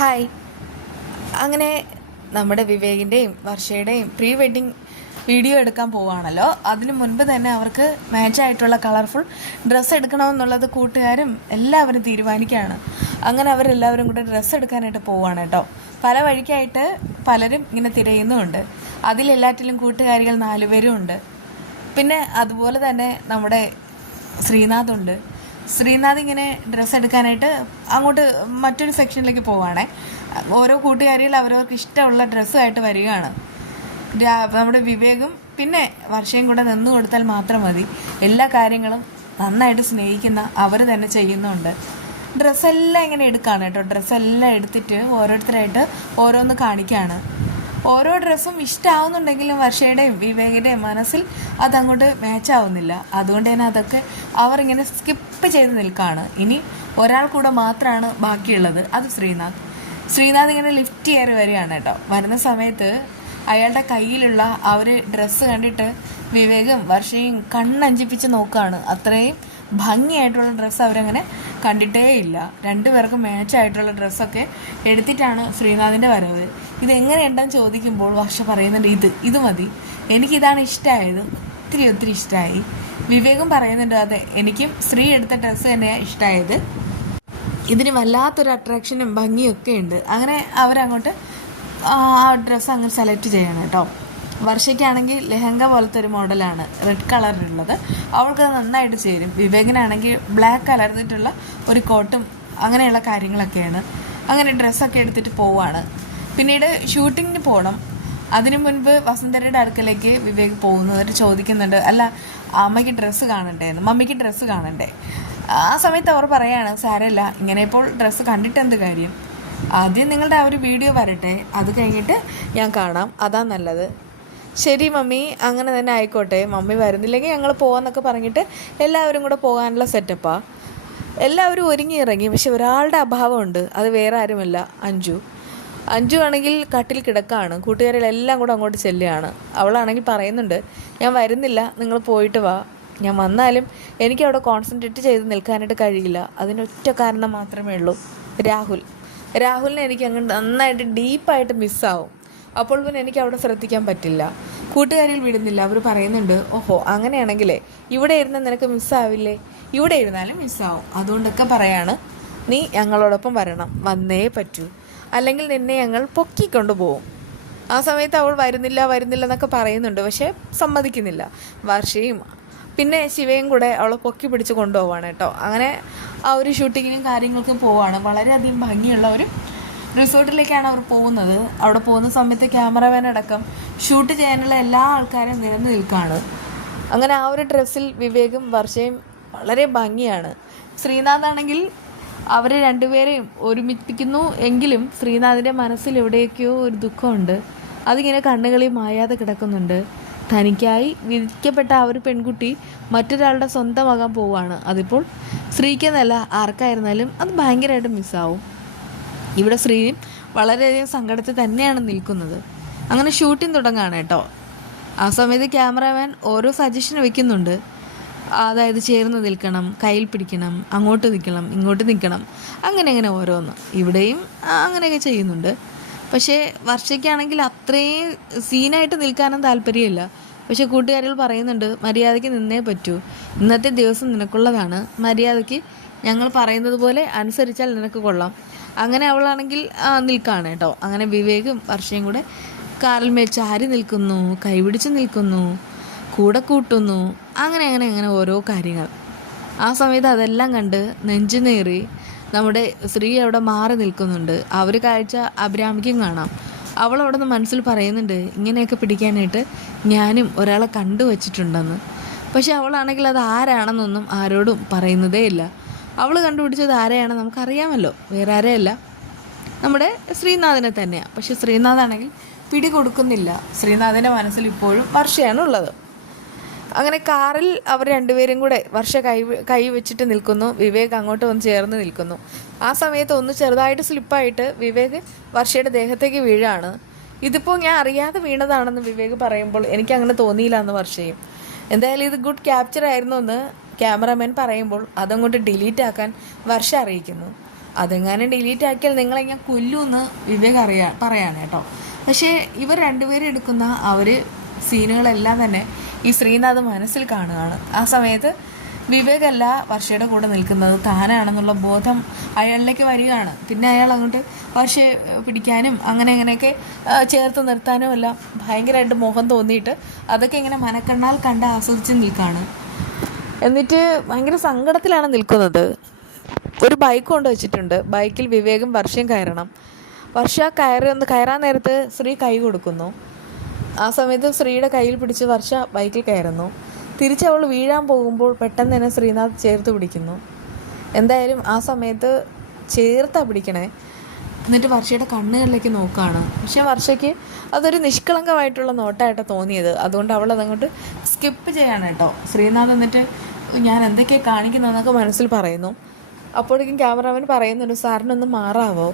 Hi. അങ്ങനെ നമ്മുടെ വിവേകിൻ്റെയും വർഷയുടെയും pre wedding video എടുക്കാൻ പോവുകയാണല്ലോ. അതിനു മുൻപ് തന്നെ അവർക്ക് മാച്ചായിട്ടുള്ള കളർഫുൾ ഡ്രസ്സ് എടുക്കണമെന്നുള്ളത് കൂട്ടുകാരും എല്ലാവരും തീരുമാനിക്കുകയാണ്. അങ്ങനെ അവരെല്ലാവരും കൂടെ ഡ്രസ്സ് എടുക്കാനായിട്ട് പോവുകയാണ് കേട്ടോ. പല വഴിക്കായിട്ട് പലരും ഇങ്ങനെ തിരയുന്നുമുണ്ട്. അതിലെല്ലാറ്റിലും കൂട്ടുകാരികൾ 4 പേരും ഉണ്ട്. പിന്നെ അതുപോലെ തന്നെ നമ്മുടെ ശ്രീനാഥുണ്ട്. ശ്രീനാഥ് ഇങ്ങനെ ഡ്രസ്സ് എടുക്കാനായിട്ട് അങ്ങോട്ട് മറ്റൊരു സെക്ഷനിലേക്ക് പോവുകയാണേ. ഓരോ കൂട്ടുകാരികൾ അവരവർക്ക് ഇഷ്ടമുള്ള ഡ്രസ്സുമായിട്ട് വരികയാണ്. നമ്മുടെ വിവേകും പിന്നെ വർഷയും കൂടെ നിന്ന് കൊടുത്താൽ മാത്രം മതി. എല്ലാ കാര്യങ്ങളും നന്നായിട്ട് സ്നേഹിക്കുന്ന അവർ തന്നെ ചെയ്യുന്നുണ്ട്. ഡ്രസ്സെല്ലാം ഇങ്ങനെ എടുക്കുകയാണ് കേട്ടോ. ഡ്രസ്സെല്ലാം എടുത്തിട്ട് ഓരോരുത്തരായിട്ട് ഓരോന്ന് കാണിക്കുകയാണ്. ഓരോ ഡ്രസ്സും ഇഷ്ടമാവുന്നുണ്ടെങ്കിലും വർഷയുടെയും വിവേകിൻ്റെയും മനസ്സിൽ അതങ്ങോട്ട് മാച്ചാവുന്നില്ല. അതുകൊണ്ട് തന്നെ അതൊക്കെ അവർ ഇങ്ങനെ സ്കിപ്പ് ചെയ്ത് നിൽക്കുകയാണ്. ഇനി ഒരാൾ കൂടെ മാത്രമാണ് ബാക്കിയുള്ളത്, അത് ശ്രീനാഥ് ഇങ്ങനെ ലിഫ്റ്റ് കയറി വരികയാണ് കേട്ടോ. വരുന്ന സമയത്ത് അയാളുടെ കയ്യിലുള്ള ഡ്രസ്സ് കണ്ടിട്ട് വിവേകും വർഷയും കണ്ണഞ്ചിപ്പിച്ച് നോക്കുകയാണ്. അത്രയും ഭംഗിയായിട്ടുള്ള ഡ്രസ്സ് അവരങ്ങനെ കണ്ടിട്ടേ ഇല്ല. 2 പേർക്കും മാച്ചായിട്ടുള്ള ഡ്രസ്സൊക്കെ എടുത്തിട്ടാണ് ശ്രീനാഥിൻ്റെ വരവ്. ഇതെങ്ങനെയുണ്ടെന്ന് ചോദിക്കുമ്പോൾ വർഷ പറയുന്നുണ്ട്, ഇത് മതി, എനിക്കിതാണ് ഇഷ്ടമായത്, ഒത്തിരി ഇഷ്ടമായി. വിവേകും പറയുന്നുണ്ട്, അതെ, എനിക്കും ശ്രീ എടുത്ത ഡ്രസ്സ് തന്നെയാണ് ഇഷ്ടമായത്, ഇതിന് വല്ലാത്തൊരു അട്രാക്ഷനും ഭംഗിയൊക്കെ ഉണ്ട്. അങ്ങനെ അവരങ്ങോട്ട് ആ ഡ്രസ്സ് അങ്ങ് സെലക്ട് ചെയ്യണം കേട്ടോ. വർഷയ്ക്കാണെങ്കിൽ ലെഹങ്ക പോലത്തെ ഒരു മോഡലാണ് റെഡ് കളറിലുള്ളത്. അവൾക്കത് നന്നായിട്ട് ചേരും. വിവേകിനാണെങ്കിൽ ബ്ലാക്ക് കലർന്നിട്ടുള്ള ഒരു കോട്ടും അങ്ങനെയുള്ള കാര്യങ്ങളൊക്കെയാണ്. അങ്ങനെ ഡ്രസ്സൊക്കെ എടുത്തിട്ട് പോവാണ്. പിന്നീട് ഷൂട്ടിങ്ങിന് പോകണം. അതിനു മുൻപ് വസുന്ധരയുടെ അടുക്കലേക്ക് വിവേക് പോകുന്നവർ ചോദിക്കുന്നുണ്ട്, അല്ല അമ്മയ്ക്ക് ഡ്രസ്സ് കാണണ്ടേ, മമ്മിക്ക് ഡ്രസ്സ് കാണണ്ടേ. ആ സമയത്ത് അവർ പറയാണ്, സാരമില്ല, ഇങ്ങനെ ഇപ്പോൾ ഡ്രസ്സ് കണ്ടിട്ട് എന്ത് കാര്യം, ആദ്യം നിങ്ങളുടെ ആ ഒരു വീഡിയോ വരട്ടെ, അത് കഴിഞ്ഞിട്ട് ഞാൻ കാണാം, അതാ നല്ലത്. ശരി മമ്മി, അങ്ങനെ തന്നെ ആയിക്കോട്ടെ, മമ്മി വരുന്നില്ലെങ്കിൽ ഞങ്ങൾ പോകാമെന്നൊക്കെ പറഞ്ഞിട്ട് എല്ലാവരും കൂടെ പോകാനുള്ള സെറ്റപ്പാണ്. എല്ലാവരും ഒരുങ്ങി ഇറങ്ങി. പക്ഷെ ഒരാളുടെ അഭാവമുണ്ട്, അത് വേറെ ആരുമല്ല, അഞ്ജു ആണെങ്കിൽ കട്ടിൽ കിടക്കാണ്. കൂട്ടുകാരികളെല്ലാം കൂടെ അങ്ങോട്ട് ചെല്ലുകയാണ്. അവളാണെങ്കിൽ പറയുന്നുണ്ട്, ഞാൻ വരുന്നില്ല, നിങ്ങൾ പോയിട്ട് വാ, ഞാൻ വന്നാലും എനിക്ക് അവിടെ കോൺസെൻട്രേറ്റ് ചെയ്ത് നിൽക്കാനായിട്ട് കഴിയില്ല. അതിനൊറ്റ കാരണം മാത്രമേ ഉള്ളൂ, രാഹുലിനെ എനിക്ക് അങ്ങ് നന്നായിട്ട് ഡീപ്പായിട്ട് മിസ്സാവും. അപ്പോൾ പിന്നെ എനിക്ക് അവിടെ ശ്രദ്ധിക്കാൻ പറ്റില്ല. കൂട്ടുകാരികൾ വിടുന്നില്ല. അവർ പറയുന്നുണ്ട്, ഓഹോ അങ്ങനെയാണെങ്കിലേ ഇവിടെ ഇരുന്ന് നിനക്ക് മിസ്സാവില്ലേ, ഇവിടെ ഇരുന്നാലും മിസ്സാവും, അതുകൊണ്ടൊക്കെ പറയാണ്, നീ ഞങ്ങളോടൊപ്പം വരണം, വന്നേ പറ്റൂ, അല്ലെങ്കിൽ നിന്നെ ഞങ്ങൾ പൊക്കിക്കൊണ്ടു പോവും. ആ സമയത്ത് അവൾ വരുന്നില്ല എന്നൊക്കെ പറയുന്നുണ്ട്. പക്ഷെ സമ്മതിക്കുന്നില്ല. വർഷയും പിന്നെ ശിവയും കൂടെ അവളെ പൊക്കി പിടിച്ച് കൊണ്ടുപോവാണ് കേട്ടോ. അങ്ങനെ ആ ഒരു ഷൂട്ടിങ്ങിനും കാര്യങ്ങൾക്കും പോവാണ്. വളരെയധികം ഭംഗിയുള്ള ഒരു റിസോർട്ടിലേക്കാണ് അവർ പോകുന്നത്. അവിടെ പോകുന്ന സമയത്ത് ക്യാമറമാൻ അടക്കം ഷൂട്ട് ചെയ്യാനുള്ള എല്ലാ ആൾക്കാരും നിരന്ന് നിൽക്കുകയാണ്. അങ്ങനെ ആ ഒരു ഡ്രസ്സിൽ വിവേകും വർഷയും വളരെ ഭംഗിയാണ്. ശ്രീനാഥാണെങ്കിൽ അവർ 2 പേരെയും ഒരുമിപ്പിക്കുന്നു. എങ്കിലും ശ്രീനാഥിൻ്റെ മനസ്സിൽ എവിടെയൊക്കെയോ ഒരു ദുഃഖമുണ്ട്. അതിങ്ങനെ കണ്ണുകളിൽ മായാതെ കിടക്കുന്നുണ്ട്. തനിക്കായി വിധിക്കപ്പെട്ട ആ ഒരു പെൺകുട്ടി മറ്റൊരാളുടെ സ്വന്തമാകാൻ പോവുകയാണ്. അതിപ്പോൾ ശ്രീക്കെന്നല്ല ആർക്കായിരുന്നാലും അത് ഭയങ്കരമായിട്ട് മിസ്സാവും. ഇവിടെ ശ്രീയും വളരെയധികം സങ്കടത്തിൽ തന്നെയാണ് നിൽക്കുന്നത്. അങ്ങനെ ഷൂട്ടിംഗ് തുടങ്ങുകയാണ് കേട്ടോ. ആ സമയത്ത് ക്യാമറാമാൻ ഓരോ സജഷൻ വയ്ക്കുന്നുണ്ട്. അതായത് ചേർന്ന് നിൽക്കണം, കയ്യിൽ പിടിക്കണം, അങ്ങോട്ട് നിൽക്കണം, ഇങ്ങോട്ട് നിൽക്കണം, അങ്ങനെ ഓരോന്ന് ഇവിടെയും അങ്ങനെയൊക്കെ ചെയ്യുന്നുണ്ട്. പക്ഷേ വർഷയ്ക്കാണെങ്കിൽ അത്രയും സീനായിട്ട് നിൽക്കാനും താല്പര്യമില്ല. പക്ഷെ കൂട്ടുകാരികൾ പറയുന്നുണ്ട്, മര്യാദയ്ക്ക് നിന്നേ പറ്റൂ, ഇന്നത്തെ ദിവസം നിനക്കുള്ളതാണ്, മര്യാദയ്ക്ക് ഞങ്ങൾ പറയുന്നത് പോലെ അനുസരിച്ചാൽ നിനക്ക് കൊള്ളാം. അങ്ങനെ അവളാണെങ്കിൽ നിൽക്കുകയാണ് കേട്ടോ. അങ്ങനെ വിവേകും വർഷയും കൂടെ കാറിൽ മേൽ ചാരി നിൽക്കുന്നു, കൈപിടിച്ച് നിൽക്കുന്നു, കൂടെ കൂട്ടുന്നു, അങ്ങനെ ഓരോ കാര്യങ്ങൾ. ആ സമയത്ത് അതെല്ലാം കണ്ട് നെഞ്ചുനേറി നമ്മുടെ സ്ത്രീ അവിടെ മാറി നിൽക്കുന്നുണ്ട്. ആ ഒരു കാഴ്ച അഭിരാമിക്കും കാണാം. അവൾ അവിടെ നിന്ന് മനസ്സിൽ പറയുന്നുണ്ട്, ഇങ്ങനെയൊക്കെ പിടിക്കാനായിട്ട് ഞാനും ഒരാളെ കണ്ടുവച്ചിട്ടുണ്ടെന്ന്. പക്ഷെ അവളാണെങ്കിൽ അത് ആരാണെന്നൊന്നും ആരോടും പറയുന്നതേ ഇല്ല. അവൾ കണ്ടുപിടിച്ചത് ആരെയാണെന്ന് നമുക്കറിയാമല്ലോ, വേറെ ആരെയല്ല, നമ്മുടെ ശ്രീനാഥിനെ തന്നെയാണ്. പക്ഷെ ശ്രീനാഥാണെങ്കിൽ പിടി കൊടുക്കുന്നില്ല. ശ്രീനാഥിൻ്റെ മനസ്സിൽ ഇപ്പോഴും വർഷയാണ് ഉള്ളത്. അങ്ങനെ കാറിൽ അവർ 2 പേരും കൂടെ വർഷ കൈ വെച്ചിട്ട് നിൽക്കുന്നു. വിവേക് അങ്ങോട്ട് വന്ന് ചേർന്ന് നിൽക്കുന്നു. ആ സമയത്ത് ഒന്ന് ചെറുതായിട്ട് സ്ലിപ്പായിട്ട് വിവേക് വർഷയുടെ ദേഹത്തേക്ക് വീഴാണ്. ഇതിപ്പോൾ ഞാൻ അറിയാതെ വീണതാണെന്ന് വിവേക് പറയുമ്പോൾ എനിക്കങ്ങനെ തോന്നിയില്ല എന്ന് വർഷയും. എന്തായാലും ഇത് ഗുഡ് ക്യാപ്ചർ ആയിരുന്നു എന്ന് ക്യാമറാമാൻ പറയുമ്പോൾ അതങ്ങോട്ട് ഡിലീറ്റ് ആക്കാൻ വർഷ അറിയിക്കുന്നു. അതെങ്ങാനും ഡിലീറ്റ് ആക്കിയാൽ നിങ്ങളെ ഞാൻ കൊല്ലുമെന്ന് വിവേക് പറയാണ് കേട്ടോ. പക്ഷേ ഇവർ രണ്ടുപേരും എടുക്കുന്ന സീനുകളെല്ലാം തന്നെ ഈ ശ്രീനാഥ് മനസ്സിൽ കാണുകയാണ്. ആ സമയത്ത് വിവേകല്ല വർഷയുടെ കൂടെ നിൽക്കുന്നത്, താനാണെന്നുള്ള ബോധം അയാളിലേക്ക് വരികയാണ്. പിന്നെ അയാൾ അങ്ങോട്ട് വർഷയെ പിടിക്കാനും അങ്ങനെയൊക്കെ ചേർത്ത് നിർത്താനും എല്ലാം ഭയങ്കരമായിട്ട് മോഹം തോന്നിയിട്ട് അതൊക്കെ ഇങ്ങനെ മനക്കണ്ണാൽ കണ്ട് ആസ്വദിച്ച് നിൽക്കുകയാണ്. എന്നിട്ട് ഭയങ്കര സങ്കടത്തിലാണ് നിൽക്കുന്നത്. ഒരു ബൈക്ക് കൊണ്ട് വെച്ചിട്ടുണ്ട്. ബൈക്കിൽ വിവേകും വർഷയും കയറണം. വർഷ കയറാൻ നേരത്ത് ശ്രീ കൈ കൊടുക്കുന്നു. ആ സമയത്ത് ശ്രീയുടെ കയ്യിൽ പിടിച്ച് വർഷ ബൈക്കിൽ കയറുന്നു. തിരിച്ച് അവൾ വീഴാൻ പോകുമ്പോൾ പെട്ടെന്ന് തന്നെ ശ്രീനാഥ് ചേർത്ത് പിടിക്കുന്നു. എന്തായാലും ആ സമയത്ത് ചേർത്താ പിടിക്കണേ. എന്നിട്ട് വർഷയുടെ കണ്ണുകളിലേക്ക് നോക്കുകയാണ്. പക്ഷെ വർഷയ്ക്ക് അതൊരു നിഷ്കളങ്കമായിട്ടുള്ള നോട്ടായിട്ട് തോന്നിയത്. അതുകൊണ്ട് അവൾ അതങ്ങോട്ട് സ്കിപ്പ് ചെയ്യാണ് കേട്ടോ. ശ്രീനാഥ് എന്നിട്ട് ഞാൻ എന്തൊക്കെയാണ് കാണിക്കുന്നതെന്നൊക്കെ മനസ്സിൽ പറയുന്നു. അപ്പോഴേക്കും ക്യാമറാമാൻ പറയുന്നുണ്ട്, സാറിനൊന്ന് മാറാവോ,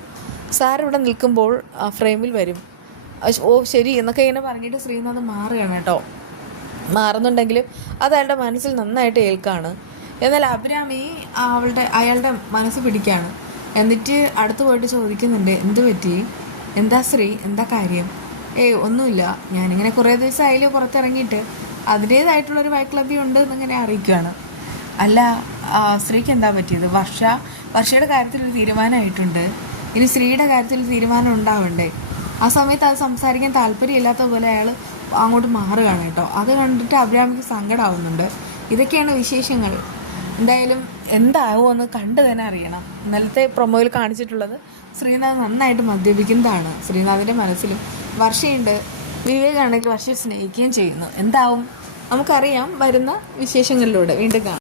സാർ ഇവിടെ നിൽക്കുമ്പോൾ ആ ഫ്രെയിമിൽ വരും. ഓ ശരി എന്നൊക്കെ ഇങ്ങനെ പറഞ്ഞിട്ട് ശ്രീനാഥ് മാറുകയാണ് കേട്ടോ. മാറുന്നുണ്ടെങ്കിലും അത് അയാളുടെ മനസ്സിൽ നന്നായിട്ട് ഏൽക്കാണ്. എന്നാൽ അഭിരാമി അയാളുടെ മനസ്സ് പിടിക്കുകയാണ്. എന്നിട്ട് അടുത്ത് പോയിട്ട് ചോദിക്കുന്നുണ്ട്, എന്ത് പറ്റി, എന്താ ശ്രീ, എന്താ കാര്യം? ഒന്നുമില്ല, ഞാനിങ്ങനെ കുറേ ദിവസം അതിൽ പുറത്തിറങ്ങിയിട്ട് അതിൻ്റേതായിട്ടുള്ളൊരു വൈക്ലഭ്യം ഉണ്ട് എന്നിങ്ങനെ അറിയിക്കുകയാണ്. അല്ല ശ്രീക്ക് എന്താ പറ്റിയത്? വർഷയുടെ കാര്യത്തിലൊരു തീരുമാനമായിട്ടുണ്ട്, ഇനി ശ്രീയുടെ കാര്യത്തിൽ തീരുമാനം ഉണ്ടാവണ്ടേ? ആ സമയത്ത് അത് സംസാരിക്കാൻ താല്പര്യമില്ലാത്ത പോലെ അയാൾ അങ്ങോട്ട് മാറുകയാണ് കേട്ടോ. അത് കണ്ടിട്ട് അഭിരാമിക്ക് സങ്കടമാവുന്നുണ്ട്. ഇതൊക്കെയാണ് വിശേഷങ്ങൾ. എന്തായാലും എന്താവുമെന്ന് കണ്ടു തന്നെ അറിയണം. ഇന്നലത്തെ പ്രൊമോയിൽ കാണിച്ചിട്ടുള്ളത് ശ്രീനാഥ് നന്നായിട്ട് മദ്യപിക്കുന്നതാണ്. ശ്രീനാഥിൻ്റെ മനസ്സിലും വർഷയുണ്ട്. വിവേകാണെങ്കിൽ വർഷയെ സ്നേഹിക്കുകയും ചെയ്യുന്നു. എന്താവും നമുക്കറിയാം വരുന്ന വിശേഷങ്ങളിലൂടെ. വീണ്ടും കാണാം.